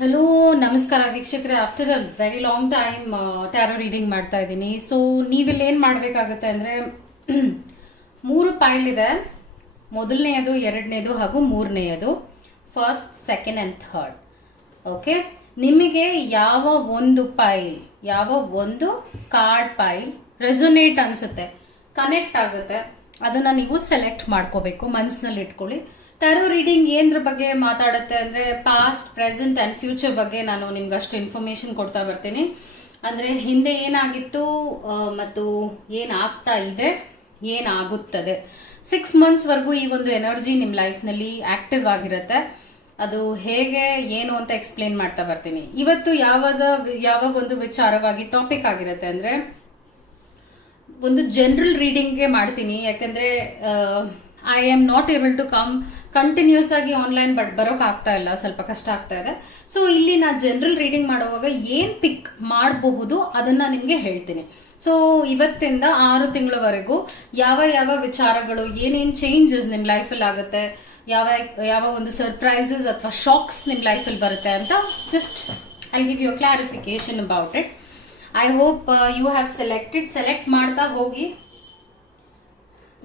Hello ನಮಸ್ಕಾರ ವೀಕ್ಷಕರೇ. After a very long time tarot reading ಮಾಡ್ತಾ ಇದ್ದೀನಿ. ಸೊ ನೀವಿಲ್ಲಿ ಏನು ಮಾಡಬೇಕಾಗುತ್ತೆ ಅಂದರೆ ಮೂರು ಪೈಲ್ ಇದೆ. ಮೊದಲನೆಯದು, ಎರಡನೇದು ಹಾಗೂ ಮೂರನೆಯದು, first, second and third. Okay, ನಿಮಗೆ ಯಾವ ಒಂದು ಪೈಲ್, ಯಾವ ಒಂದು ಕಾರ್ಡ್ ಪೈಲ್ ರೆಸೊನೇಟ್ ಅನ್ಸುತ್ತೆ, ಕನೆಕ್ಟ್ ಆಗುತ್ತೆ, ಅದನ್ನ ನೀವು ಸೆಲೆಕ್ಟ್ ಮಾಡ್ಕೋಬೇಕು. ಮನಸ್ಸಿನಲ್ಲಿ ಇಟ್ಕೊಳ್ಳಿ. ಟ್ಯಾರೋ ರೀಡಿಂಗ್ ಏನ್ರ ಬಗ್ಗೆ ಮಾತಾಡುತ್ತೆ ಅಂದ್ರೆ ಪಾಸ್ಟ್, ಪ್ರೆಸೆಂಟ್ ಅಂಡ್ ಫ್ಯೂಚರ್ ಬಗ್ಗೆ ನಾನು ನಿಮ್ಗೆ ಅಷ್ಟು ಇನ್ಫಾರ್ಮೇಶನ್ ಕೊಡ್ತಾ ಬರ್ತೀನಿ. ಅಂದ್ರೆ ಹಿಂದೆ ಏನಾಗಿತ್ತು ಮತ್ತು ಏನಾಗ್ತಾ ಇದೆ, ಏನಾಗುತ್ತದೆ. 6 months ವರೆಗೂ ಈ ಒಂದು ಎನರ್ಜಿ ನಿಮ್ ಲೈಫ್ ನಲ್ಲಿ ಆಕ್ಟಿವ್ ಆಗಿರುತ್ತೆ. ಅದು ಹೇಗೆ ಏನು ಅಂತ ಎಕ್ಸ್ಪ್ಲೇನ್ ಮಾಡ್ತಾ ಬರ್ತೀನಿ. ಇವತ್ತು ಯಾವ ಒಂದು ವಿಚಾರವಾಗಿ ಟಾಪಿಕ್ ಆಗಿರುತ್ತೆ ಅಂದ್ರೆ ಒಂದು ಜನರಲ್ ರೀಡಿಂಗ್ಗೆ ಮಾಡ್ತೀನಿ. ಯಾಕಂದ್ರೆ I am not able to come continuous ಆಗಿ ಆನ್ಲೈನ್ ಬರೋಕ್ ಆಗ್ತಾ ಇಲ್ಲ, ಸ್ವಲ್ಪ ಕಷ್ಟ ಆಗ್ತಾ ಇದೆ. ಸೊ ಇಲ್ಲಿ ನಾ ಜನರಲ್ ರೀಡಿಂಗ್ ಮಾಡುವಾಗ ಏನ್ ಪಿಕ್ ಮಾಡಬಹುದು ಅದನ್ನ ನಿಮ್ಗೆ ಹೇಳ್ತೀನಿ. ಸೊ ಇವತ್ತಿಂದ 6 ತಿಂಗಳವರೆಗೂ ಯಾವ ಯಾವ ವಿಚಾರಗಳು, ಏನೇನ್ ಚೇಂಜಸ್ ನಿಮ್ ಲೈಫಲ್ಲಿ ಆಗುತ್ತೆ, ಯಾವ ಒಂದು ಸರ್ಪ್ರೈಸಸ್ ಅಥವಾ ಶಾಕ್ಸ್ ನಿಮ್ ಲೈಫಲ್ಲಿ ಬರುತ್ತೆ ಅಂತ just I give you clarification about it. I hope you have select ಮಾಡ್ತಾ ಹೋಗಿ.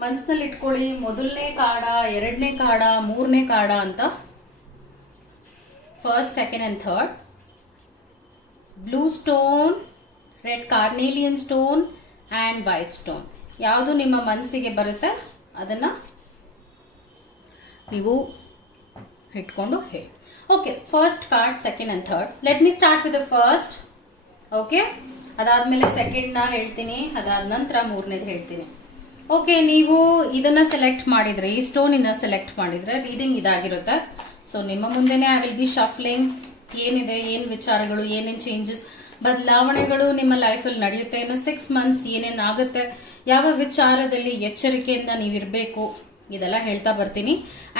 ಮನಸ್ಸಿನಲ್ಲಿ ಇಟ್ಕೊಳ್ಳಿ, ಮೊದಲನೇ ಕಾಡ, ಎರಡನೇ ಕಾಡ, ಮೂರನೇ ಕಾಡ ಅಂತ. First, second and third. Blue stone, red carnelian stone and white stone. ಯಾವುದು ನಿಮ್ಮ ಮನಸ್ಸಿಗೆ ಬರುತ್ತೆ ಅದನ್ನ ನೀವು ಇಟ್ಕೊಂಡು ಹೇಳಿ. Okay, first card, second and third. Let me start with the first. Okay, ಅದಾದ್ಮೇಲೆ ಸೆಕೆಂಡ್ ನ ಹೇಳ್ತೀನಿ, ಅದಾದ ನಂತರ ಮೂರನೇದು ಹೇಳ್ತೀನಿ. ಓಕೆ, ನೀವು ಇದನ್ನ ಸೆಲೆಕ್ಟ್ ಮಾಡಿದ್ರೆ, ಈ ಸ್ಟೋನ್ ಇನ್ನ ಸೆಲೆಕ್ಟ್ ಮಾಡಿದ್ರೆ ರೀಡಿಂಗ್ ಇದಾಗಿರುತ್ತೆ. ಸೊ ನಿಮ್ಮ ಮುಂದೆನೆ ಐ ವಿಲ್ ಬಿ ಶಫ್ಲಿಂಗ್. ಏನಿದೆ, ಏನ್ ವಿಚಾರಗಳು, ಏನೇನ್ ಚೇಂಜಸ್, ಬದಲಾವಣೆಗಳು ನಿಮ್ಮ ಲೈಫಲ್ಲಿ ನಡೆಯುತ್ತೆ, ಇನ್ನು 6 months ಏನೇನ್ ಆಗುತ್ತೆ, ಯಾವ ವಿಚಾರದಲ್ಲಿ ಎಚ್ಚರಿಕೆಯಿಂದ ನೀವಿರ್ಬೇಕು, ಇದೆಲ್ಲ ಹೇಳ್ತಾ ಬರ್ತೀನಿ.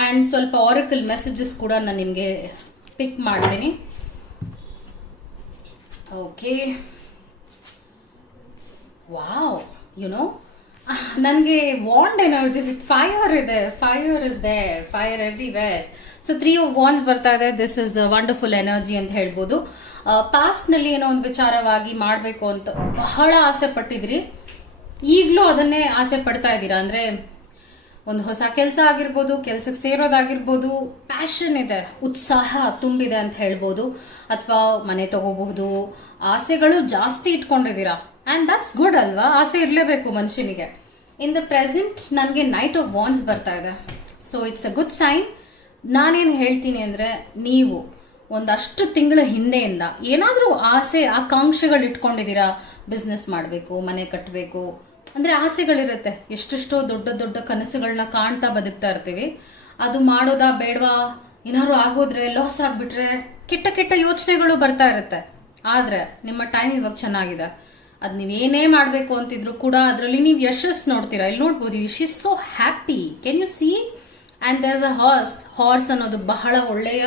ಅಂಡ್ ಸ್ವಲ್ಪ ಆರಕಲ್ ಮೆಸೇಜಸ್ ಕೂಡ ನಾನು ನಿಮ್ಗೆ ಪಿಕ್ ಮಾಡ್ತೀನಿ. ಓಕೆ, ವಾವ್, ಯುನೋ ನನಗೆ ವಾಂಡ್ ಎನರ್ಜಿಸ್, ಫೈರ್ ಇದೆ, fire is there, fire everywhere. So 3 of wands ಬರ್ತಾ ಇದೆ. ದಿಸ್ ಇಸ್ ವಂಡರ್ಫುಲ್ ಎನರ್ಜಿ ಅಂತ ಹೇಳ್ಬೋದು. ಪಾಸ್ಟ್ ನಲ್ಲಿ ಏನೋ ಒಂದು ವಿಚಾರವಾಗಿ ಮಾಡಬೇಕು ಅಂತ ಬಹಳ ಆಸೆ ಪಟ್ಟಿದ್ರಿ, ಈಗಲೂ ಅದನ್ನೇ ಆಸೆ ಪಡ್ತಾ ಇದ್ದೀರಾ. ಅಂದ್ರೆ ಒಂದು ಹೊಸ ಕೆಲಸ ಆಗಿರ್ಬೋದು, ಕೆಲ್ಸಕ್ಕೆ ಸೇರೋದಾಗಿರ್ಬೋದು, ಪ್ಯಾಷನ್ ಇದೆ, ಉತ್ಸಾಹ ತುಂಬಿದೆ ಅಂತ ಹೇಳ್ಬೋದು. ಅಥವಾ ಮನೆ ತಗೋಬಹುದು, ಆಸೆಗಳು ಜಾಸ್ತಿ ಇಟ್ಕೊಂಡಿದ್ದೀರಾ. ಅಂಡ್ ದಟ್ಸ್ ಗುಡ್ ಅಲ್ವಾ, ಆಸೆ ಇರಲೇಬೇಕು ಮನುಷ್ಯನಿಗೆ. ಇನ್ ದ ಪ್ರೆಸೆಂಟ್ ನನಗೆ ನೈಟ್ ಆಫ್ ವಾಂಡ್ಸ್ ಬರ್ತಾ ಇದೆ. So it's a good sign. ನಾನೇನು ಹೇಳ್ತೀನಿ ಅಂದ್ರೆ, ನೀವು ಒಂದಷ್ಟು ತಿಂಗಳ ಹಿಂದೆಯಿಂದ ಏನಾದರೂ ಆಸೆ, ಆಕಾಂಕ್ಷೆಗಳು ಇಟ್ಕೊಂಡಿದ್ದೀರಾ. ಬಿಸ್ನೆಸ್ ಮಾಡಬೇಕು, ಮನೆ ಕಟ್ಟಬೇಕು, ಅಂದ್ರೆ ಆಸೆಗಳಿರುತ್ತೆ. ಎಷ್ಟೆಷ್ಟೋ ದೊಡ್ಡ ದೊಡ್ಡ ಕನಸುಗಳನ್ನ ಕಾಣ್ತಾ ಬದುಕ್ತಾ ಇರ್ತೀವಿ. ಅದು ಮಾಡೋದಾ ಬೇಡವಾ, ಏನಾದ್ರು ಆಗೋದ್ರೆ, ಲಾಸ್ ಆಗ್ಬಿಟ್ರೆ, ಕೆಟ್ಟ ಕೆಟ್ಟ ಯೋಚನೆಗಳು ಬರ್ತಾ ಇರುತ್ತೆ. ಆದ್ರೆ ನಿಮ್ಮ ಟೈಮ್ ಇವಾಗ ಚೆನ್ನಾಗಿದೆ. ಅದ್ ನೀವ್ ಏನೇ ಮಾಡ್ಬೇಕು ಅಂತಿದ್ರು ಕೂಡ ಅದರಲ್ಲಿ ನೀವು ಯಶಸ್ಸು ನೋಡ್ತೀರಾ. ಇಲ್ಲಿ ನೋಡ್ಬೋದು, she is so happy. Can you see? And there is a horse ಅನ್ನೋದು ಬಹಳ ಒಳ್ಳೆಯ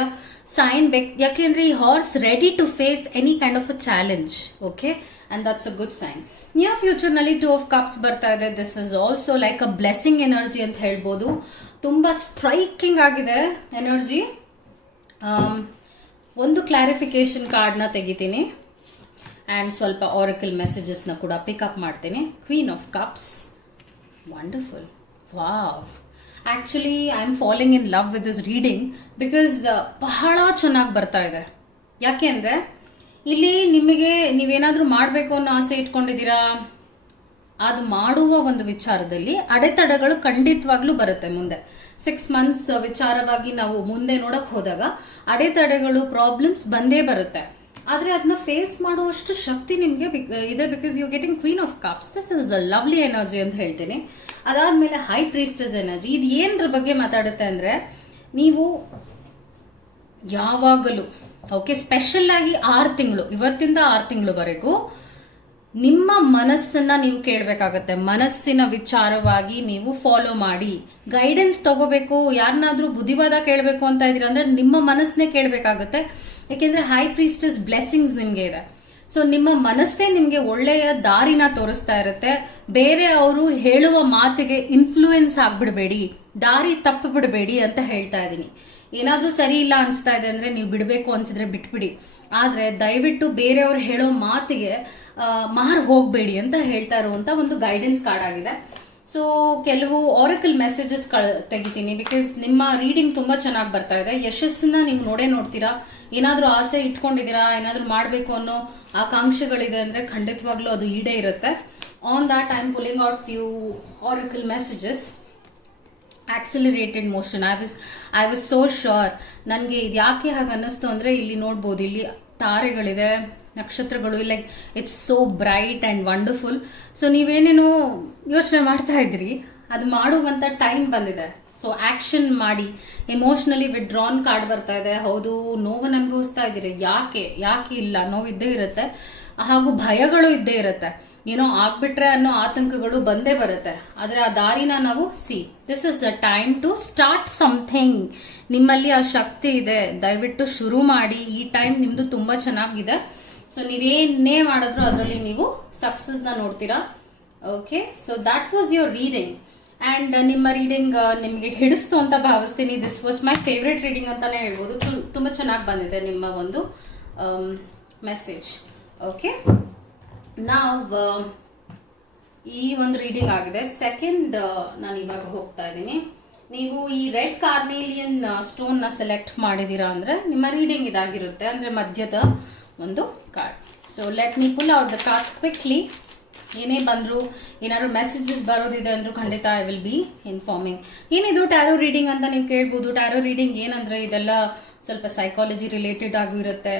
ಸೈನ್. ಯಾಕೆಂದ್ರೆ ಈ horse ready to face any kind of a challenge. Okay, and that's a good sign. Near future ನಲ್ಲಿ 2 of cups ಬರ್ತಾ ಇದೆ. This is also like a blessing energy ಅಂತ ಹೇಳ್ಬೋದು. ತುಂಬಾ ಸ್ಟ್ರೈಕಿಂಗ್ ಆಗಿದೆ ಎನರ್ಜಿ. ಒಂದು ಕ್ಲಾರಿಫಿಕೇಶನ್ ಕಾರ್ಡ್ ನ ತೆಗಿತೀನಿ ಅಂಡ್ ಸ್ವಲ್ಪ ಆರಕಲ್ ಮೆಸೇಜಸ್ ನ ಕೂಡ ಪಿಕಪ್ ಮಾಡ್ತೀನಿ. Queen of cups, wonderful, wow. Actually I am following in love with this reading because ಬಹಳ ಚೆನ್ನಾಗಿ ಬರ್ತಾ ಇದೆ. ಯಾಕೆ ಅಂದ್ರೆ ಇಲ್ಲಿ ನಿಮಗೆ ನೀವೇನಾದ್ರೂ ಮಾಡಬೇಕು ಅನ್ನೋ ಆಸೆ ಇಟ್ಕೊಂಡಿದ್ದೀರಾ, ಅದು ಮಾಡುವ ಒಂದು ವಿಚಾರದಲ್ಲಿ ಅಡೆತಡೆಗಳು ಖಂಡಿತವಾಗ್ಲೂ ಬರುತ್ತೆ ಮುಂದೆ. 6 months ವಿಚಾರವಾಗಿ ನಾವು ಮುಂದೆ ನೋಡಕ್ ಹೋದಾಗ ಅಡೆತಡೆಗಳು, ಪ್ರಾಬ್ಲಮ್ಸ್ ಬಂದೇ ಬರುತ್ತೆ. ಆದ್ರೆ ಅದನ್ನ ಫೇಸ್ ಮಾಡುವಷ್ಟು ಶಕ್ತಿ ನಿಮ್ಗೆ ಇದೆ, because you getting queen of cups. This is the lovely energy ಅಂತ ಹೇಳ್ತೀನಿ. ಅದಾದ್ಮೇಲೆ ಹೈ ಪ್ರೀಸ್ಟಸ್ ಎನರ್ಜಿ. ಇದು ಏನರ ಬಗ್ಗೆ ಮಾತಾಡುತ್ತೆ ಅಂದ್ರೆ, ನೀವು ಯಾವಾಗಲೂ ಓಕೆ, ಸ್ಪೆಷಲ್ ಆಗಿ 6 ತಿಂಗಳು, ಇವತ್ತಿಂದ 6 ತಿಂಗಳವರೆಗೂ ನಿಮ್ಮ ಮನಸ್ಸನ್ನ ನೀವು ಕೇಳಬೇಕಾಗತ್ತೆ. ಮನಸ್ಸಿನ ವಿಚಾರವಾಗಿ ನೀವು ಫಾಲೋ ಮಾಡಿ, ಗೈಡೆನ್ಸ್ ತಗೋಬೇಕು. ಯಾರನ್ನಾದ್ರೂ ಬುದ್ಧಿವಾದ ಕೇಳಬೇಕು ಅಂತ ಇದೀರ ಅಂದ್ರೆ ನಿಮ್ಮ ಮನಸ್ಸನ್ನೇ ಕೇಳಬೇಕಾಗತ್ತೆ. ಯಾಕೆಂದ್ರೆ ಹೈ ಪ್ರೀಸ್ಟಸ್ ಬ್ಲೆಸ್ಸಿಂಗ್ಸ್ ನಿಮ್ಗೆ ಇದೆ. ಸೊ ನಿಮ್ಮ ಮನಸ್ಸೇ ನಿಮ್ಗೆ ಒಳ್ಳೆಯ ದಾರಿನ ತೋರಿಸ್ತಾ ಇರುತ್ತೆ. ಬೇರೆ ಅವರು ಹೇಳುವ ಮಾತಿಗೆ ಇನ್ಫ್ಲೂಯೆನ್ಸ್ ಆಗ್ಬಿಡ್ಬೇಡಿ, ದಾರಿ ತಪ್ಪು ಬಿಡಬೇಡಿ ಅಂತ ಹೇಳ್ತಾ ಇದ್ದೀನಿ. ಏನಾದ್ರೂ ಸರಿ ಇಲ್ಲ ಅನ್ಸ್ತಾ ಇದೆ ಅಂದ್ರೆ ನೀವು ಬಿಡಬೇಕು ಅನ್ಸಿದ್ರೆ ಬಿಟ್ಬಿಡಿ. ಆದ್ರೆ ದಯವಿಟ್ಟು ಬೇರೆಯವ್ರು ಹೇಳೋ ಮಾತಿಗೆ ಮಾರು ಹೋಗ್ಬೇಡಿ ಅಂತ ಹೇಳ್ತಾ ಇರುವಂತ ಒಂದು ಗೈಡೆನ್ಸ್ ಕಾರ್ಡ್ ಆಗಿದೆ. ಸೊ ಕೆಲವು ಆರಕಲ್ ಮೆಸೇಜಸ್ ತೆಗಿತೀನಿ, ಬಿಕಾಸ್ ನಿಮ್ಮ ರೀಡಿಂಗ್ ತುಂಬಾ ಚೆನ್ನಾಗಿ ಬರ್ತಾ ಇದೆ. ಯಶಸ್ಸನ್ನ ನೀವು ನೋಡ್ತೀರಾ. ಏನಾದ್ರೂ ಆಸೆ ಇಟ್ಕೊಂಡಿದ್ದೀರಾ, ಏನಾದ್ರೂ ಮಾಡ್ಬೇಕು ಅನ್ನೋ ಆಕಾಂಕ್ಷೆಗಳಿದೆ ಅಂದ್ರೆ ಖಂಡಿತವಾಗ್ಲೂ ಅದು ಈಡೇ ಇರುತ್ತೆ. On that I am pulling out few oracle messages. Accelerated motion. I was so sure. ನನಗೆ ಇದು ಯಾಕೆ ಹಾಗೆ ಅನ್ನಿಸ್ತು ಅಂದ್ರೆ ಇಲ್ಲಿ ನೋಡ್ಬೋದು, ಇಲ್ಲಿ ತಾರೆಗಳಿದೆ, ನಕ್ಷತ್ರಗಳು, like it's so bright and wonderful. So ನೀವೇನೇನೋ ಯೋಚನೆ ಮಾಡ್ತಾ ಇದ್ರಿ, ಅದು ಮಾಡುವಂತ ಟೈಮ್ ಬಂದಿದೆ. ಸೊ ಆಕ್ಷನ್ ಮಾಡಿ. ಎಮೋಷನಲಿ ವಿಡ್ರಾನ್ ಕಾರ್ಡ್ ಬರ್ತಾ ಇದೆ. ಹೌದು, ನೋವನ್ನು ಅನುಭವಿಸ್ತಾ ಇದ್ದೀರಿ. ಯಾಕೆ ಇಲ್ಲ, ನೋವು ಇದ್ದೇ ಇರುತ್ತೆ, ಹಾಗೂ ಭಯಗಳು ಇದ್ದೇ ಇರುತ್ತೆ. ಏನೋ ಆಗ್ಬಿಟ್ರೆ ಅನ್ನೋ ಆತಂಕಗಳು ಬಂದೇ ಬರುತ್ತೆ. ಆದ್ರೆ ಆ ದಾರಿನ ನಾವು this is the time to start something. ನಿಮ್ಮಲ್ಲಿ ಆ ಶಕ್ತಿ ಇದೆ, ದಯವಿಟ್ಟು ಶುರು ಮಾಡಿ. ಈ ಟೈಮ್ ನಿಮ್ದು ತುಂಬಾ ಚೆನ್ನಾಗಿದೆ. ಸೊ ನೀವೇನೇ ಮಾಡಿದ್ರು ಅದರಲ್ಲಿ ನೀವು ಸಕ್ಸಸ್ ನ ನೋಡ್ತೀರಾ. Okay, so that was your reading. And ನಿಮ್ಮ ರೀಡಿಂಗ್ ನಿಮಗೆ ಹಿಡಿಸ್ತು ಅಂತ ಭಾವಿಸ್ತೀನಿ. This was my favourite reading ಅಂತಾನೆ ಹೇಳ್ಬೋದು. ತುಂಬಾ ಚೆನ್ನಾಗಿ ಬಂದಿದೆ ನಿಮ್ಮ ಒಂದು ಮೆಸೇಜ್. ಓಕೆ, ನಾವು ಈ ಒಂದು ರೀಡಿಂಗ್ ಆಗಿದೆ. ಸೆಕೆಂಡ್ ನಾನು ಇವಾಗ ಹೋಗ್ತಾ ಇದ್ದೀನಿ. ನೀವು ಈ ರೆಡ್ ಕಾರ್ನೇಲಿಯನ್ ಸ್ಟೋನ್ ನ ಸೆಲೆಕ್ಟ್ ಮಾಡಿದೀರಾ ಅಂದ್ರೆ ನಿಮ್ಮ ರೀಡಿಂಗ್ ಇದಾಗಿರುತ್ತೆ, ಅಂದ್ರೆ ಮಧ್ಯದ ಒಂದು card. So let me pull out the cards quickly. ಏನೇ ಬಂದ್ರು, ಏನಾದ್ರು ಮೆಸೇಜಸ್ ಬರೋದಿದೆ ಅಂದ್ರೂ ಖಂಡಿತ ಐ ವಿಲ್ ಬಿ ಇನ್ಫಾರ್ಮಿಂಗ್. ಏನಿದು ಟ್ಯಾರೋ ರೀಡಿಂಗ್ ಅಂತ ನೀವು ಕೇಳ್ಬೋದು. ಟ್ಯಾರೋ ರೀಡಿಂಗ್ ಏನಂದ್ರೆ ಇದೆಲ್ಲ ಸ್ವಲ್ಪ ಸೈಕಾಲಜಿ ರಿಲೇಟೆಡ್ ಆಗಿರುತ್ತೆ.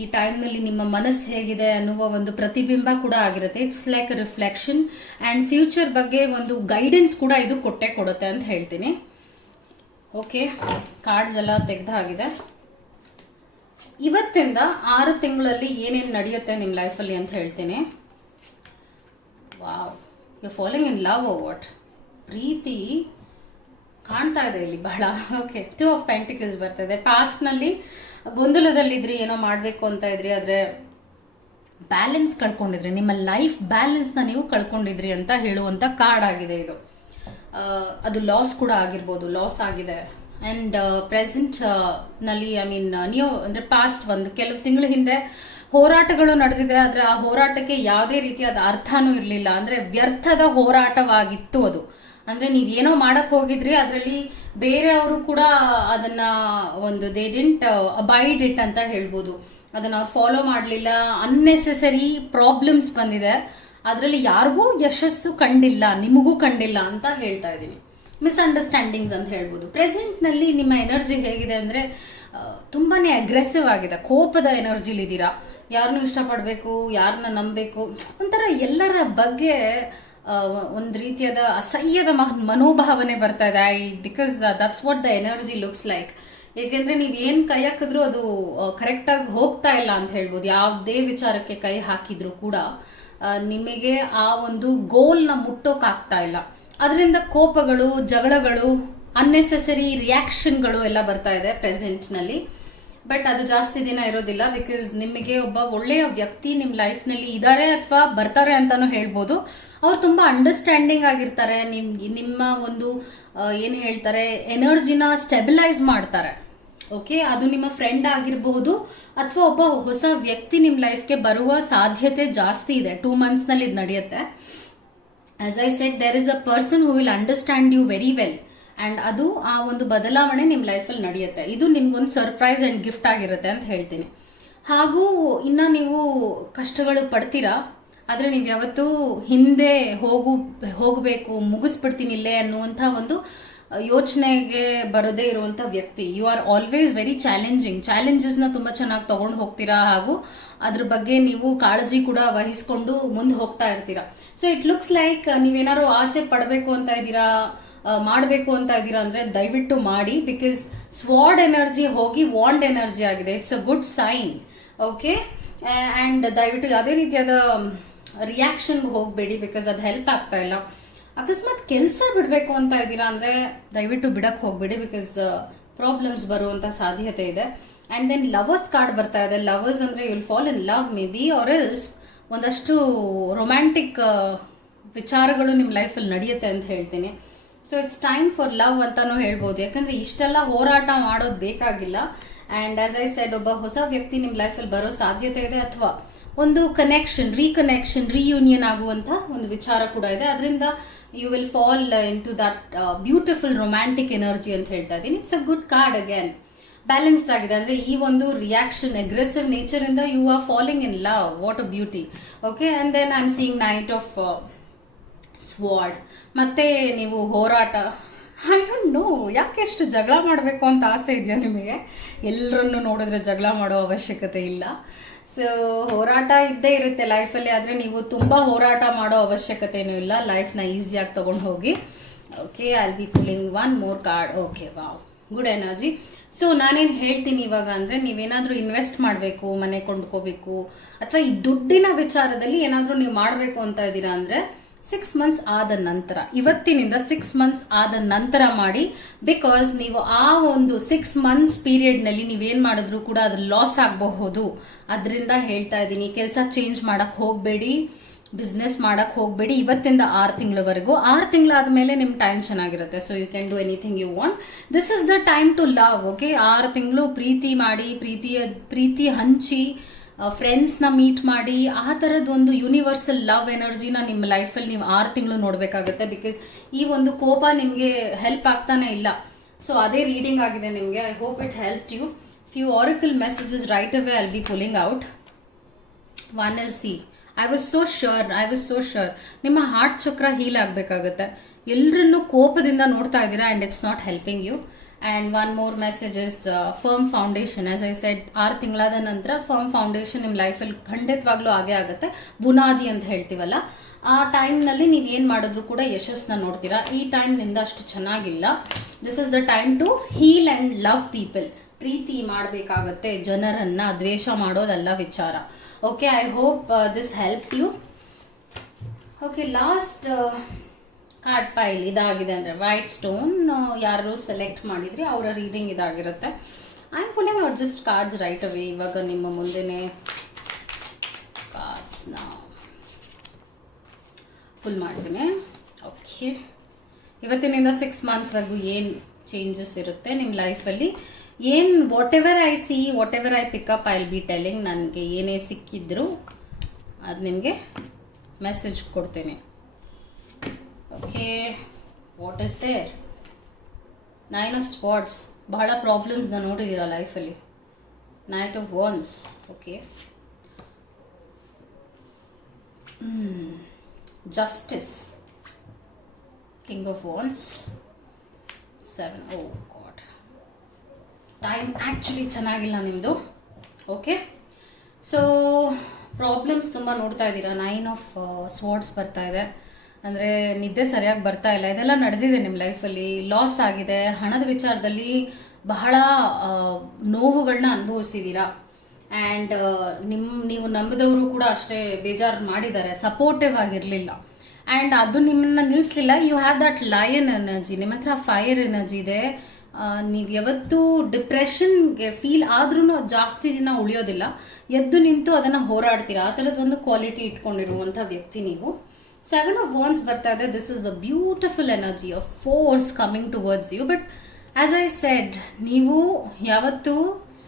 ಈ ಟೈಮ್ ನಲ್ಲಿ ನಿಮ್ಮ ಮನಸ್ಸು ಹೇಗಿದೆ ಅನ್ನುವ ಒಂದು ಪ್ರತಿಬಿಂಬ ಕೂಡ ಆಗಿರುತ್ತೆ. It's like reflection and future ಬಗ್ಗೆ ಒಂದು ಗೈಡೆನ್ಸ್ ಕೂಡ ಇದು ಕೊಡುತ್ತೆ ಅಂತ ಹೇಳ್ತೀನಿ. ಓಕೆ, ಕಾರ್ಡ್ಸ್ ಎಲ್ಲ ತೆಗೆದಾಗಿದೆ. ಇವತ್ತಿಂದ 6 ತಿಂಗಳಲ್ಲಿ ಏನೇನು ನಡೆಯುತ್ತೆ ನಿಮ್ಮ ಲೈಫಲ್ಲಿ ಅಂತ ಹೇಳ್ತೀನಿ. Wow, you following in love oh what? ಪ್ರೀತಿ ಕಾಣ್ತಾ ಇದೆ ಇಲ್ಲಿ ಬಹಳ. ಓಕೆ, 2 ಆಫ್ ಪೆಂಟಿಕಲ್ಸ್ ಬರ್ತಾ ಇದೆ. ಪಾಸ್ಟ್ ನಲ್ಲಿ ಗೊಂದಲದಲ್ಲಿದ್ರಿ, ಏನೋ ಮಾಡ್ಬೇಕು ಅಂತ ಇದ್ರಿ, ಆದ್ರೆ ಬ್ಯಾಲೆನ್ಸ್ ಕಳ್ಕೊಂಡಿದ್ರಿ, ನಿಮ್ಮ ಲೈಫ್ ಬ್ಯಾಲೆನ್ಸ್ ನ ನೀವು ಕಳ್ಕೊಂಡಿದ್ರಿ ಅಂತ ಹೇಳುವಂತ ಕಾರ್ಡ್ ಆಗಿದೆ ಇದು. ಅದು ಲಾಸ್ ಕೂಡ ಆಗಿರ್ಬೋದು, ಲಾಸ್ ಆಗಿದೆ. ಅಂಡ್ ಪ್ರೆಸೆಂಟ್ ನಲ್ಲಿ ಐ ಮೀನ್ ನೀವು ಅಂದ್ರೆ ಪಾಸ್ಟ್ ಒಂದು ಕೆಲವು ತಿಂಗಳ ಹಿಂದೆ ಹೋರಾಟಗಳು ನಡೆದಿದೆ. ಆದ್ರೆ ಆ ಹೋರಾಟಕ್ಕೆ ಯಾವುದೇ ರೀತಿಯಾದ ಅರ್ಥನೂ ಇರಲಿಲ್ಲ, ಅಂದ್ರೆ ವ್ಯರ್ಥದ ಹೋರಾಟವಾಗಿತ್ತು ಅದು. ಅಂದ್ರೆ ನೀವ್ ಏನೋ ಮಾಡಕ್ ಹೋಗಿದ್ರಿ, ಅದರಲ್ಲಿ ಬೇರೆಯವರು ಕೂಡ ಅದನ್ನ ಒಂದು ದೇ ಡಿಂಟ್ ಅಬೈಡ್ ಇಟ್ ಅಂತ ಹೇಳ್ಬೋದು. ಅದನ್ನ ಅವ್ರು ಫಾಲೋ ಮಾಡ್ಲಿಲ್ಲ. ಅನ್ನೆಸೆಸರಿ ಪ್ರಾಬ್ಲಮ್ಸ್ ಬಂದಿದೆ. ಅದರಲ್ಲಿ ಯಾರಿಗೂ ಯಶಸ್ಸು ಕಂಡಿಲ್ಲ, ನಿಮಗೂ ಕಂಡಿಲ್ಲ ಅಂತ ಹೇಳ್ತಾ ಇದ್ದೀನಿ. ಮಿಸ್ಅಂಡರ್ಸ್ಟ್ಯಾಂಡಿಂಗ್ಸ್ ಅಂತ ಹೇಳ್ಬೋದು. ಪ್ರೆಸೆಂಟ್ ನಲ್ಲಿ ನಿಮ್ಮ ಎನರ್ಜಿ ಹೇಗಿದೆ ಅಂದ್ರೆ ತುಂಬಾನೇ ಅಗ್ರೆಸಿವ್ ಆಗಿದೆ. ಕೋಪದ ಎನರ್ಜಿಲಿ ಇದ್ದೀರಾ. ಯಾರನ್ನು ಇಷ್ಟಪಡ್ಬೇಕು, ಯಾರನ್ನ ನಂಬಬೇಕು, ಒಂಥರ ಎಲ್ಲರ ಬಗ್ಗೆ ಒಂದು ರೀತಿಯಾದ ಅಸಹ್ಯದ ಮನೋಭಾವನೆ ಬರ್ತಾ ಇದೆ. Because that's what the energy looks like. ಏಕೆಂದ್ರೆ ನೀವ್ ಏನ್ ಕೈ ಹಾಕಿದ್ರು ಅದು ಕರೆಕ್ಟ್ ಆಗಿ ಹೋಗ್ತಾ ಇಲ್ಲ ಅಂತ ಹೇಳ್ಬೋದು. ಯಾವುದೇ ವಿಚಾರಕ್ಕೆ ಕೈ ಹಾಕಿದ್ರು ಕೂಡ ನಿಮಗೆ ಆ ಒಂದು ಗೋಲ್ ನ ಮುಟ್ಟೋಕ್ ಆಗ್ತಾ ಇಲ್ಲ. ಅದರಿಂದ ಕೋಪಗಳು, ಜಗಳಗಳು, ಅನ್ನೆಸೆಸರಿ ರಿಯಾಕ್ಷನ್ಗಳು ಎಲ್ಲ ಬರ್ತಾ ಇದೆ ಪ್ರೆಸೆಂಟ್ ನಲ್ಲಿ. ಬಟ್ ಅದು ಜಾಸ್ತಿ ದಿನ ಇರೋದಿಲ್ಲ. ಬಿಕಾಸ್ ನಿಮಗೆ ಒಬ್ಬ ಒಳ್ಳೆಯ ವ್ಯಕ್ತಿ ನಿಮ್ ಲೈಫ್ ನಲ್ಲಿ ಇದಾರೆ ಅಥವಾ ಬರ್ತಾರೆ ಅಂತಾನು ಹೇಳ್ಬೋದು. ಅವ್ರು ತುಂಬಾ ಅಂಡರ್ಸ್ಟ್ಯಾಂಡಿಂಗ್ ಆಗಿರ್ತಾರೆ. ನಿಮ್ಮ ಒಂದು ಏನ್ ಹೇಳ್ತಾರೆ, ಎನರ್ಜಿನ ಸ್ಟೆಬಿಲೈಸ್ ಮಾಡ್ತಾರೆ. ಓಕೆ, ಅದು ನಿಮ್ಮ ಫ್ರೆಂಡ್ ಆಗಿರಬಹುದು ಅಥವಾ ಒಬ್ಬ ಹೊಸ ವ್ಯಕ್ತಿ ನಿಮ್ ಲೈಫ್ಗೆ ಬರುವ ಸಾಧ್ಯತೆ ಜಾಸ್ತಿ ಇದೆ. 2 months ನಲ್ಲಿ ಇದು ನಡೆಯುತ್ತೆ. As I said, there is a person who will understand you very well. And ಅದು ಆ ಒಂದು ಬದಲಾವಣೆ ನಿಮ್ ಲೈಫಲ್ಲಿ ನಡೆಯುತ್ತೆ. ಇದು ನಿಮ್ಗೊಂದು ಸರ್ಪ್ರೈಸ್ ಅಂಡ್ ಗಿಫ್ಟ್ ಆಗಿರುತ್ತೆ ಅಂತ ಹೇಳ್ತೀನಿ. ಹಾಗೂ ಇನ್ನ ನೀವು ಕಷ್ಟಗಳು ಪಡ್ತೀರಾ, ಆದ್ರೆ ನೀವು ಯಾವತ್ತೂ ಹಿಂದೆ ಹೋಗಬೇಕು, ಮುಗಿಸ್ಬಿಡ್ತೀನಿ ಇಲ್ಲೇ ಅನ್ನುವಂಥ ಒಂದು ಯೋಚನೆಗೆ ಬರೋದೇ ಇರುವಂತ ವ್ಯಕ್ತಿ. You are always very challenges ನ ತುಂಬಾ ಚೆನ್ನಾಗಿ ತಗೊಂಡು ಹೋಗ್ತೀರಾ, ಹಾಗೂ ಅದ್ರ ಬಗ್ಗೆ ನೀವು ಕಾಳಜಿ ಕೂಡ ವಹಿಸ್ಕೊಂಡು ಮುಂದೆ ಹೋಗ್ತಾ ಇರ್ತೀರಾ. ಸೊ ಇಟ್ ಲುಕ್ಸ್ ಲೈಕ್ ನೀವೇನಾದ್ರು ಆಸೆ ಪಡಬೇಕು ಅಂತ ಇದ್ದೀರಾ, ಮಾಡಬೇಕು ಅಂತ ಇದ್ದೀರಾ ಅಂದ್ರೆ ದಯವಿಟ್ಟು ಮಾಡಿ. ಬಿಕಾಸ್ ಸ್ವಾಡ್ ಎನರ್ಜಿ ಹೋಗಿ ವಾಂಡ್ ಎನರ್ಜಿ ಆಗಿದೆ. It's a good sign. Okay, and ದಯವಿಟ್ಟು ಯಾವುದೇ ರೀತಿಯಾದ ರಿಯಾಕ್ಷನ್ ಹೋಗಬೇಡಿ, ಬಿಕಾಸ್ ಅದು ಹೆಲ್ಪ್ ಆಗ್ತಾ ಇಲ್ಲ. ಅಕಸ್ಮಾತ್ ಕೆಲಸ ಬಿಡಬೇಕು ಅಂತ ಇದ್ದೀರಾ ಅಂದ್ರೆ ದಯವಿಟ್ಟು ಬಿಡಕ್ ಹೋಗ್ಬೇಡಿ, ಬಿಕಾಸ್ ಪ್ರಾಬ್ಲಮ್ಸ್ ಬರುವಂತ ಸಾಧ್ಯತೆ ಇದೆ. ಅಂಡ್ ದೆನ್ ಲವರ್ಸ್ ಕಾರ್ಡ್ ಬರ್ತಾ ಇದೆ. ಲವರ್ಸ್ ಅಂದ್ರೆ you will fall in love maybe, or else ಒಂದಷ್ಟು ರೊಮ್ಯಾಂಟಿಕ್ ವಿಚಾರಗಳು ನಿಮ್ ಲೈಫಲ್ಲಿ ನಡೆಯುತ್ತೆ ಅಂತ ಹೇಳ್ತೀನಿ. So it's time for love ಅಂತಾನು ಹೇಳ್ಬೋದು. ಯಾಕಂದ್ರೆ ಇಷ್ಟೆಲ್ಲ ಹೋರಾಟ ಮಾಡೋದು ಬೇಕಾಗಿಲ್ಲ. ಅಂಡ್ ಆಸ್ ಐ ಸೆಡ್, ಒಬ್ಬ ಹೊಸ ವ್ಯಕ್ತಿ ನಿಮ್ ಲೈಫಲ್ಲಿ ಬರೋ ಸಾಧ್ಯತೆ ಇದೆ, ಅಥವಾ ಒಂದು ಕನೆಕ್ಷನ್, ರೀಯೂನಿಯನ್ ಆಗುವಂತ ಒಂದು ವಿಚಾರ ಕೂಡ ಇದೆ. ಅದರಿಂದ you will fall into that beautiful romantic energy ಅಂತ ಹೇಳ್ತಾ ಇದ್ದೀನಿ. It's a good card again. Balanced ಆಗಿದೆ. ಅಂದ್ರೆ ಈ ಒಂದು ರಿಯಾಕ್ಷನ್, ಅಗ್ರೆಸಿವ್ ನೇಚರ್ ಇಂದ you are falling in love. What a beauty. Okay, and then I am seeing knight of sword. ಮತ್ತೆ ನೀವು ಹೋರಾಟ, ಐ ಡೋಂಟ್ ನೋ ಯಾಕೆ ಎಷ್ಟು ಜಗಳ ಮಾಡಬೇಕು ಅಂತ ಆಸೆ ಇದೆಯಾ ನಿಮಗೆ? ಎಲ್ಲರನ್ನು ನೋಡಿದ್ರೆ ಜಗಳ ಮಾಡೋ ಅವಶ್ಯಕತೆ ಇಲ್ಲ. ಸೊ ಹೋರಾಟ ಇದ್ದೇ ಇರುತ್ತೆ ಲೈಫಲ್ಲಿ, ಆದರೆ ನೀವು ತುಂಬ ಹೋರಾಟ ಮಾಡೋ ಅವಶ್ಯಕತೆನೂ ಇಲ್ಲ. ಲೈಫ್ನ ಈಸಿಯಾಗಿ ತಗೊಂಡು ಹೋಗಿ. Okay, I will be pulling one more card. Okay, wow, good energy. So ನಾನೇನು ಹೇಳ್ತೀನಿ ಇವಾಗ ಅಂದರೆ, ನೀವೇನಾದರೂ ಇನ್ವೆಸ್ಟ್ ಮಾಡಬೇಕು, ಮನೆ ಕೊಂಡ್ಕೋಬೇಕು, ಅಥವಾ ಈ ದುಡ್ಡಿನ ವಿಚಾರದಲ್ಲಿ ಏನಾದರೂ ನೀವು ಮಾಡಬೇಕು ಅಂತ ಇದ್ದೀರಾ ಅಂದರೆ 6 months ಆದ ನಂತರ, ಇವತ್ತಿನಿಂದ 6 months ಆದ ನಂತರ ಮಾಡಿ. ಬಿಕಾಸ್ ನೀವು ಆ ಒಂದು 6 months ಪೀರಿಯಡ್ ನಲ್ಲಿ ನೀವೇನ್ ಮಾಡಿದ್ರು ಕೂಡ ಅದು ಲಾಸ್ ಆಗಬಹುದು. ಅದರಿಂದ ಹೇಳ್ತಾ ಇದ್ದೀನಿ, ಕೆಲಸ ಚೇಂಜ್ ಮಾಡಕ್ ಹೋಗ್ಬೇಡಿ, ಬಿಸ್ನೆಸ್ ಮಾಡಕ್ ಹೋಗ್ಬೇಡಿ. ಇವತ್ತಿಂದ 6 ತಿಂಗಳವರೆಗೂ, 6 ತಿಂಗಳಾದ್ಮೇಲೆ ನಿಮ್ ಟೈಮ್ ಚೆನ್ನಾಗಿರುತ್ತೆ. So you can do anything you want. This is the time to love. Okay, 6 ತಿಂಗಳು ಪ್ರೀತಿ ಮಾಡಿ, ಪ್ರೀತಿ ಹಂಚಿ, ಫ್ರೆಂಡ್ಸ್ನ ಮೀಟ್ ಮಾಡಿ, ಆ ಥರದ್ದು ಒಂದು ಯೂನಿವರ್ಸಲ್ ಲವ್ ಎನರ್ಜಿನ ನಿಮ್ಮ ಲೈಫಲ್ಲಿ ನೀವು 6 ತಿಂಗಳು ನೋಡಬೇಕಾಗುತ್ತೆ. ಬಿಕಾಸ್ ಈ ಒಂದು ಕೋಪ ನಿಮಗೆ ಹೆಲ್ಪ್ ಆಗ್ತಾನೆ ಇಲ್ಲ. ಸೊ ಅದೇ ರೀಡಿಂಗ್ ಆಗಿದೆ ನಿಮಗೆ. I hope it help you. Few oracle messages right away I will be pulling out. One is see, I was so sure ನಿಮ್ಮ ಹಾರ್ಟ್ ಚಕ್ರ ಹೀಲ್ ಆಗಬೇಕಾಗುತ್ತೆ. ಎಲ್ಲರನ್ನೂ ಕೋಪದಿಂದ ನೋಡ್ತಾ ಇದ್ದೀರಾ and it's not helping you. And one more message is firm foundation. As I said, 6 ತಿಂಗಳಾದ ನಂತರ firm foundation ನಿಮ್ಮ ಲೈಫಲ್ಲಿ ಖಂಡಿತವಾಗ್ಲೂ ಆಗೇ ಆಗುತ್ತೆ. ಬುನಾದಿ ಅಂತ ಹೇಳ್ತೀವಲ್ಲ, ಆ ಟೈಮ್ನಲ್ಲಿ ನೀವು ಏನು ಮಾಡಿದ್ರು ಕೂಡ ಯಶಸ್ಸನ್ನ ನೋಡ್ತೀರಾ. ಈ ಟೈಮ್ನಿಂದ ಅಷ್ಟು ಚೆನ್ನಾಗಿಲ್ಲ. This is the time to heal and love people. ಪ್ರೀತಿ ಮಾಡಬೇಕಾಗತ್ತೆ, ಜನರನ್ನ ದ್ವೇಷ ಮಾಡೋದಲ್ಲ ವಿಚಾರ. Okay, I hope this help you. Okay, last card pile ಇದಾಗಿದೆ. ಅಂದರೆ ವೈಟ್ ಸ್ಟೋನ್ ಯಾರು ಸೆಲೆಕ್ಟ್ ಮಾಡಿದ್ರಿ ಅವರ ರೀಡಿಂಗ್ ಇದಾಗಿರುತ್ತೆ. I am pulling out just cards right ಅವೇ. ಇವಾಗ ನಿಮ್ಮ ಮುಂದೆನೆ ಕಾರ್ಡ್ಸ್ನ ಫುಲ್ ಮಾಡ್ತೀನಿ. ಓಕೆ, ಇವತ್ತಿನಿಂದ 6 monthsವರೆಗೂ ಏನು ಚೇಂಜಸ್ ಇರುತ್ತೆ ನಿಮ್ಮ ಲೈಫಲ್ಲಿ, ಏನು whatever I see, whatever I pick up, I will be telling. ನನಗೆ ಏನೇ ಸಿಕ್ಕಿದ್ರು ಅದು ನಿಮಗೆ ಮೆಸೇಜ್ ಕೊಡ್ತೇನೆ. Okay, what is there? 9 of Swords. ಬಹಳ ಪ್ರಾಬ್ಲಮ್ಸ್ನ ನೋಡಿದ್ದೀರಾ ಲೈಫಲ್ಲಿ. Knight of Wands. Okay, justice, King of Wands, 7. Oh God, time actually ಚೆನ್ನಾಗಿಲ್ಲ ನಿಮ್ಮದು. ಓಕೆ, ಸೊ ಪ್ರಾಬ್ಲಮ್ಸ್ ತುಂಬ ನೋಡ್ತಾ ಇದ್ದೀರಾ. 9 of Swords ಬರ್ತಾ ಇದೆ. ಅಂದರೆ ನಿದ್ದೆ ಸರಿಯಾಗಿ ಬರ್ತಾ ಇಲ್ಲ. ಇದೆಲ್ಲ ನಡೆದಿದೆ ನಿಮ್ಮ ಲೈಫಲ್ಲಿ. ಲಾಸ್ ಆಗಿದೆ. ಹಣದ ವಿಚಾರದಲ್ಲಿ ಬಹಳ ನೋವುಗಳನ್ನ ಅನುಭವಿಸಿದ್ದೀರಾ. ಆ್ಯಂಡ್ ನೀವು ನಂಬಿದವರು ಕೂಡ ಅಷ್ಟೇ ಬೇಜಾರು ಮಾಡಿದ್ದಾರೆ, ಸಪೋರ್ಟಿವ್ ಆಗಿರಲಿಲ್ಲ. ಆ್ಯಂಡ್ ಅದು ನಿಮ್ಮನ್ನ ನಿಲ್ಲಿಸಲಿಲ್ಲ. You have that lion energy, ನಿಮ್ಮ ಹತ್ರ ಫೈರ್ ಎನರ್ಜಿ ಇದೆ. ನೀವು ಯಾವತ್ತೂ ಡಿಪ್ರೆಷನ್ಗೆ ಫೀಲ್ ಆದ್ರೂ ಜಾಸ್ತಿ ದಿನ ಉಳಿಯೋದಿಲ್ಲ. ಎದ್ದು ನಿಂತು ಅದನ್ನು ಹೋರಾಡ್ತೀರಾ. ಆ ಥರದ್ದು ಒಂದು ಕ್ವಾಲಿಟಿ ಇಟ್ಕೊಂಡಿರುವಂಥ ವ್ಯಕ್ತಿ ನೀವು. 7 of Wands ಬರ್ತಾ ಇದೆ. This is a beautiful energy of force coming towards you. But as I said, ನೀವು ಯಾವತ್ತೂ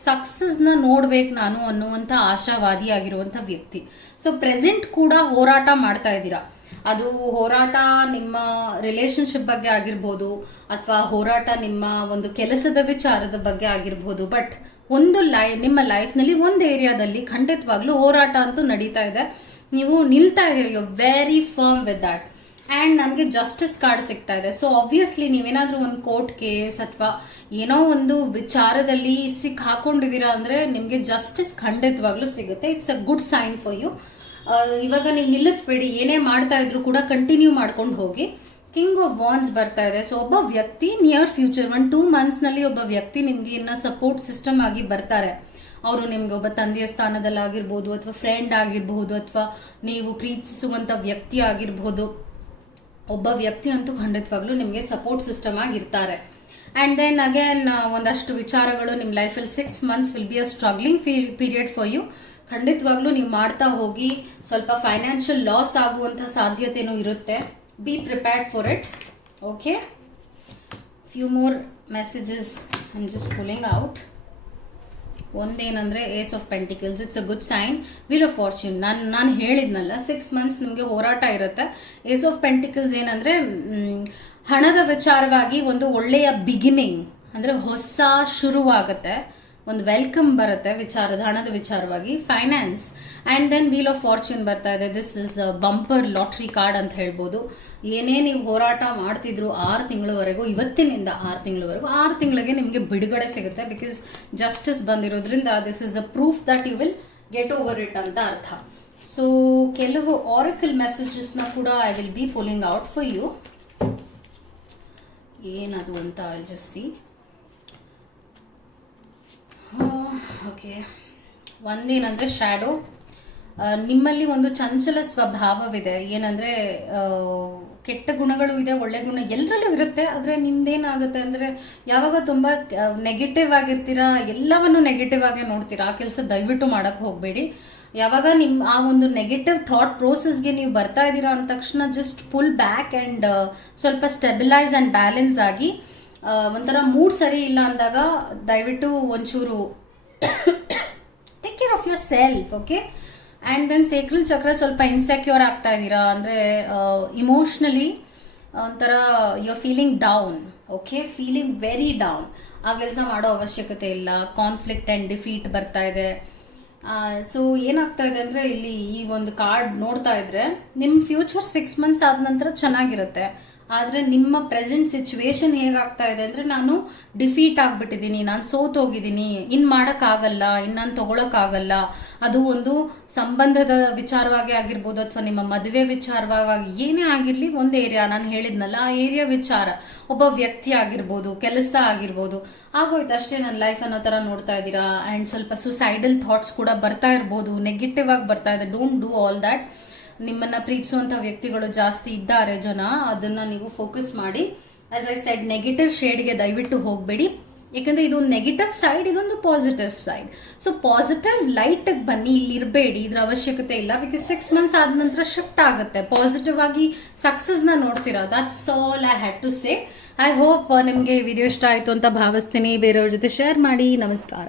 ಸಕ್ಸಸ್ನ ನೋಡ್ಬೇಕು ನಾನು ಅನ್ನುವಂಥ ಆಶಾವಾದಿ ಆಗಿರುವಂಥ ವ್ಯಕ್ತಿ. ಸೊ ಪ್ರೆಸೆಂಟ್ ಕೂಡ ಹೋರಾಟ ಮಾಡ್ತಾ ಇದ್ದೀರಾ. ಅದು ಹೋರಾಟ ನಿಮ್ಮ ರಿಲೇಶನ್ಶಿಪ್ ಬಗ್ಗೆ ಆಗಿರ್ಬೋದು, ಅಥವಾ ಹೋರಾಟ ನಿಮ್ಮ ಒಂದು ಕೆಲಸದ ವಿಚಾರದ ಬಗ್ಗೆ ಆಗಿರ್ಬೋದು. ಬಟ್ ಒಂದು ನಿಮ್ಮ ಲೈಫ್ನಲ್ಲಿ ಒಂದು ಏರಿಯಾದಲ್ಲಿ ಖಂಡಿತವಾಗ್ಲೂ ಹೋರಾಟ ಅಂತೂ ನಡೀತಾ ಇದೆ. ನೀವು ನಿಲ್ತಾ ಇದ್ದೀರಿ. You very firm with that. And ನನಗೆ ಜಸ್ಟಿಸ್ ಕಾರ್ಡ್ ಸಿಗ್ತಾ ಇದೆ. ಸೊ ಆಬ್ವಿಯಸ್ಲಿ ನೀವೇನಾದ್ರೂ ಒಂದು ಕೋರ್ಟ್ ಕೇಸ್ ಅಥವಾ ಏನೋ ಒಂದು ವಿಚಾರದಲ್ಲಿ ಹಾಕೊಂಡಿದ್ದೀರಾ ಅಂದರೆ ನಿಮಗೆ ಜಸ್ಟಿಸ್ ಖಂಡಿತವಾಗ್ಲೂ ಸಿಗುತ್ತೆ. It's a good sign for you. ಇವಾಗ ನೀವು ನಿಲ್ಲಿಸ್ಬೇಡಿ. ಏನೇ ಮಾಡ್ತಾ ಇದ್ರು ಕೂಡ ಕಂಟಿನ್ಯೂ ಮಾಡ್ಕೊಂಡು ಹೋಗಿ. ಕಿಂಗ್ ಆಫ್ ವಾಂಡ್ಸ್ ಬರ್ತಾ ಇದೆ. ಸೊ ಒಬ್ಬ ವ್ಯಕ್ತಿ ನಿಯರ್ ಫ್ಯೂಚರ್ 1-2 monthsನಲ್ಲಿ ಒಬ್ಬ ವ್ಯಕ್ತಿ ನಿಮ್ಗೆ ಇನ್ನ ಸಪೋರ್ಟ್ ಸಿಸ್ಟಮ್ ಆಗಿ ಬರ್ತಾರೆ. ಅವರು ನಿಮ್ಗೆ ಒಬ್ಬ ತಂದೆಯ ಸ್ಥಾನದಲ್ಲಾಗಿರ್ಬೋದು, ಅಥವಾ ಫ್ರೆಂಡ್ ಆಗಿರಬಹುದು, ಅಥವಾ ನೀವು ಪ್ರೀತಿಸುವಂತ ವ್ಯಕ್ತಿ ಆಗಿರಬಹುದು. ಒಬ್ಬ ವ್ಯಕ್ತಿ ಅಂತೂ ಖಂಡಿತವಾಗ್ಲೂ ನಿಮಗೆ ಸಪೋರ್ಟ್ ಸಿಸ್ಟಮ್ ಆಗಿರ್ತಾರೆ. ಅಂಡ್ ದೆನ್ ಅಗೇನ್ ಒಂದಷ್ಟು ವಿಚಾರಗಳು ನಿಮ್ಮ ಲೈಫಲ್ಲಿ 6 months will be a struggling period for you. ಖಂಡಿತವಾಗ್ಲೂ ನೀವು ಮಾಡ್ತಾ ಹೋಗಿ. ಸ್ವಲ್ಪ ಫೈನಾನ್ಷಿಯಲ್ ಲಾಸ್ ಆಗುವಂಥ ಸಾಧ್ಯತೆನೂ ಇರುತ್ತೆ. Be prepared for it. Okay. Few more messages I am just pulling out. ಒಂದೇನಂದ್ರೆ ace of pentacles, it's a good sign. Wheel of fortune, ನಾನು ಹೇಳಿದ್ನಲ್ಲ 6 months ನಿಮಗೆ ಹೋರಾಟ ಇರುತ್ತೆ. ಏಸ್ ಆಫ್ ಪೆಂಟಿಕಲ್ಸ್ ಏನಂದ್ರೆ ಹಣದ ವಿಚಾರವಾಗಿ ಒಂದು ಒಳ್ಳೆಯ ಬಿಗಿನಿಂಗ್, ಅಂದ್ರೆ ಹೊಸ ಶುರುವಾಗುತ್ತೆ, ಒಂದು ವೆಲ್ಕಮ್ ಬರುತ್ತೆ ಹಣದ ವಿಚಾರವಾಗಿ. Finance and then wheel of fortune ಬರ್ತಾ ಇದೆ. This is bumper lottery card ಅಂತ ಹೇಳ್ಬೋದು. ಏನೇ ನೀವು ಹೋರಾಟ ಮಾಡ್ತಿದ್ರು 6 ತಿಂಗಳವರೆಗೂ, ಇವತ್ತಿನಿಂದ 6 ತಿಂಗಳವರೆಗೂ, 6 ತಿಂಗಳಿಗೆ ನಿಮಗೆ ಬಿಡುಗಡೆ ಸಿಗುತ್ತೆ. ಬಿಕಾಸ್ ಜಸ್ಟಿಸ್ ಬಂದಿರೋದ್ರಿಂದ this is a proof that you will get over it ಅಂತ ಅರ್ಥ. ಸೊ ಕೆಲವು ಆರಿಕಲ್ ಮೆಸೇಜಸ್ನ ಕೂಡ I will be pulling out for you. ಏನದು ಅಂತ ಐ ಜಸ್ಟ್ ಸಿ. ಓಕೆ, ಒಂದೇನಂದ್ರೆ ಶ್ಯಾಡೋ, ನಿಮ್ಮಲ್ಲಿ ಒಂದು ಚಂಚಲ ಸ್ವಭಾವವಿದೆ. ಏನಂದ್ರೆ ಕೆಟ್ಟ ಗುಣಗಳು ಇದೆ, ಒಳ್ಳೆ ಗುಣ ಎಲ್ಲರಲ್ಲೂ ಇರುತ್ತೆ. ಆದರೆ ನಿಮ್ದೇನಾಗುತ್ತೆ ಅಂದ್ರೆ ಯಾವಾಗ ತುಂಬಾ ನೆಗೆಟಿವ್ ಆಗಿರ್ತೀರಾ, ಎಲ್ಲವನ್ನು ನೆಗೆಟಿವ್ ಆಗಿ ನೋಡ್ತೀರಾ. ಆ ಕೆಲಸ ದಯವಿಟ್ಟು ಮಾಡಕ್ ಹೋಗ್ಬೇಡಿ. ಯಾವಾಗ ಆ ಒಂದು ನೆಗೆಟಿವ್ ಥಾಟ್ ಪ್ರೋಸೆಸ್ಗೆ ನೀವು ಬರ್ತಾ ಇದ್ದೀರಾ ಅಂದ ತಕ್ಷಣ ಜಸ್ಟ್ ಪುಲ್ ಬ್ಯಾಕ್ ಅಂಡ್ ಸ್ವಲ್ಪ ಸ್ಟೆಬಿಲೈಸ್ ಅಂಡ್ ಬ್ಯಾಲೆನ್ಸ್ ಆಗಿ, ಒಂಥರ ಮೂಡ್ ಸರಿ ಇಲ್ಲ ಅಂದಾಗ ದಯವಿಟ್ಟು ಒಂಚೂರು take care of yourself. Okay, and then sacral chakra ಸ್ವಲ್ಪ ಇನ್ಸೆಕ್ಯೂರ್ ಆಗ್ತಾ ಇದ್ದೀರಾ, ಅಂದ್ರೆ ಇಮೋಷನಲಿ ಒಂಥರ you are feeling down. Okay, feeling very down. ಆ ಕೆಲಸ ಮಾಡೋ ಅವಶ್ಯಕತೆ ಇಲ್ಲ. ಕಾನ್ಫ್ಲಿಕ್ಟ್ ಅಂಡ್ ಡಿಫೀಟ್ ಬರ್ತಾ ಇದೆ. ಸೊ ಏನಾಗ್ತಾ ಇದೆ ಅಂದ್ರೆ ಇಲ್ಲಿ ಈ ಒಂದು ಕಾರ್ಡ್ ನೋಡ್ತಾ ಇದ್ರೆ ನಿಮ್ ಫ್ಯೂಚರ್ 6 months ಆದ ನಂತರ ಚೆನ್ನಾಗಿರುತ್ತೆ. ಆದ್ರೆ ನಿಮ್ಮ ಪ್ರೆಸೆಂಟ್ ಸಿಚುವೇಶನ್ ಹೇಗಾಗ್ತಾ ಇದೆ ಅಂದ್ರೆ ನಾನು ಡಿಫೀಟ್ ಆಗ್ಬಿಟ್ಟಿದ್ದೀನಿ, ನಾನು ಸೋತೋಗಿದ್ದೀನಿ, ಇನ್ ಮಾಡಕ್ ಆಗಲ್ಲ, ನಾನು ತಗೊಳಕ್ ಆಗಲ್ಲ. ಅದು ಒಂದು ಸಂಬಂಧದ ವಿಚಾರವಾಗಿ ಆಗಿರ್ಬೋದು, ಅಥವಾ ನಿಮ್ಮ ಮದುವೆ ವಿಚಾರವಾಗಿ ಏನೇ ಆಗಿರ್ಲಿ, ಒಂದು ಏರಿಯಾ ನಾನು ಹೇಳಿದ್ನಲ್ಲ ಆ ಏರಿಯಾ ವಿಚಾರ, ಒಬ್ಬ ವ್ಯಕ್ತಿ ಆಗಿರ್ಬೋದು, ಕೆಲಸ ಆಗಿರ್ಬೋದು, ಆಗೋಯ್ತು ಅಷ್ಟೇ ನನ್ನ ಲೈಫ್ ಅನ್ನೋ ತರ ನೋಡ್ತಾ ಇದ್ದೀರಾ. ಅಂಡ್ ಸ್ವಲ್ಪ ಸುಸೈಡಲ್ ಥಾಟ್ಸ್ ಕೂಡ ಬರ್ತಾ ಇರ್ಬೋದು, ನೆಗೆಟಿವ್ ಆಗಿ ಬರ್ತಾ ಇದೆ. Don't do all that. ನಿಮ್ಮನ್ನ ಪ್ರೀತಿಸುವಂತ ವ್ಯಕ್ತಿಗಳು ಜಾಸ್ತಿ ಇದ್ದಾರೆ ಜನ, ಅದನ್ನ ನೀವು ಫೋಕಸ್ ಮಾಡಿ. ಆಸ್ ಐ ಸೆಡ್, ನೆಗೆಟಿವ್ ಶೇಡ್ಗೆ ದಯವಿಟ್ಟು ಹೋಗ್ಬೇಡಿ. ಯಾಕಂದ್ರೆ ಇದೊಂದು ನೆಗೆಟಿವ್ ಸೈಡ್, ಇದೊಂದು positive side. So positive light ಬನ್ನಿ, ಇಲ್ಲಿ ಇರಬೇಡಿ, ಇದ್ರ ಅವಶ್ಯಕತೆ ಇಲ್ಲ. ಬಿಕಾಸ್ 6 months ಆದ ನಂತರ ಶಿಫ್ಟ್ ಆಗುತ್ತೆ, ಪಾಸಿಟಿವ್ ಆಗಿ ಸಕ್ಸಸ್ ನ ನೋಡ್ತೀರಾ. That's all I had to say. I hope ನಿಮ್ಗೆ ವಿಡಿಯೋ ಇಷ್ಟ ಆಯ್ತು ಅಂತ ಭಾವಿಸ್ತೀನಿ. ಬೇರೆಯವ್ರ ಜೊತೆ ಶೇರ್ ಮಾಡಿ. ನಮಸ್ಕಾರ.